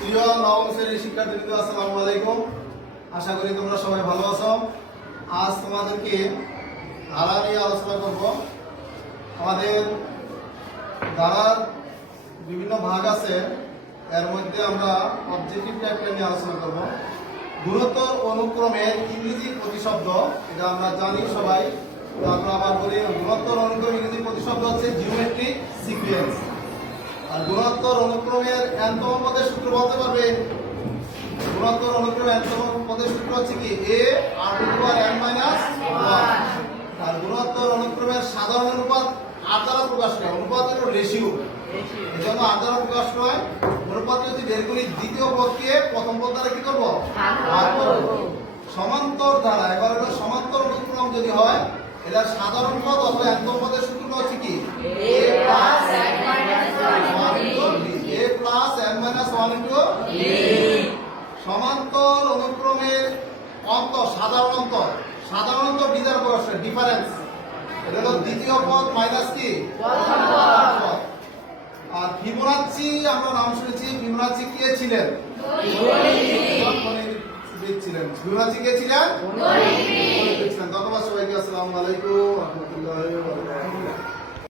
প্রিয় নবম শ্রেণীর শিক্ষার্থীবৃন্দ, আসসালামু আলাইকুম। আশা করি তোমরা সবাই ভালো আছো। আজ তোমাদেরকে ধারা নিয়ে আলোচনা করব। আমাদের ধারার বিভিন্ন ভাগ আছে, এর মধ্যে আমরা অবজেক্টিভ টাইপটা নিয়ে আলোচনা করব। গুণোত্তর অনুক্রমের ইংরেজি প্রতিশব্দ, এটা আমরা জানি সবাই। আমরা আবার বলি, গুণোত্তর অনুক্রম ইংরেজি প্রতিশব্দ হচ্ছে জিওমেট্রিক সিকোয়েন্স। আর গুণোত্তর অনুক্রমের এনতম পদের সূত্র বলতে পারবে? গুণোত্তর অনুক্রমের এনতম পদের সূত্র হচ্ছে কি? a r to the power n minus 1। আর গুণোত্তর অনুক্রমের সাধারণ অনুপাত r দ্বারা প্রকাশ করে। অনুপাত হলো রেশিও, এজন্য r দ্বারা প্রকাশ হয়। অনুপাত যদি বের করি, দ্বিতীয় পদকে প্রথম পদ দ্বারা কি করব? ভাগ করব। সমান্তর ধারা, এবার হলো সমান্তর অনুক্রম যদি হয়, এটা সাধারণ পদ অথবা এনতম পদের সূত্র হচ্ছে কি? a plus n minus 1 into b। সমান্তর অনুক্রমের অন্তর, সাধারণ অন্তর ডি দ্বারা প্রকাশ হয়, ডিফারেন্স। এটা হলো দ্বিতীয় পদ মাইনাস কি? প্রথম পদ। আর ফিবোনাচ্চি আমরা নাম শুনেছি। ফিবোনাচ্চি কে ছিলেন? গণিতবিদ ছিলেন। ফিবোনাচ্চি কে ছিলেন? গণিতবিদ ছিলেন। ধন্যবাদ সবাইকে। আসসালামু আলাইকুম ওয়া রাহমাতুল্লাহি ওয়া বারাকাতুহু।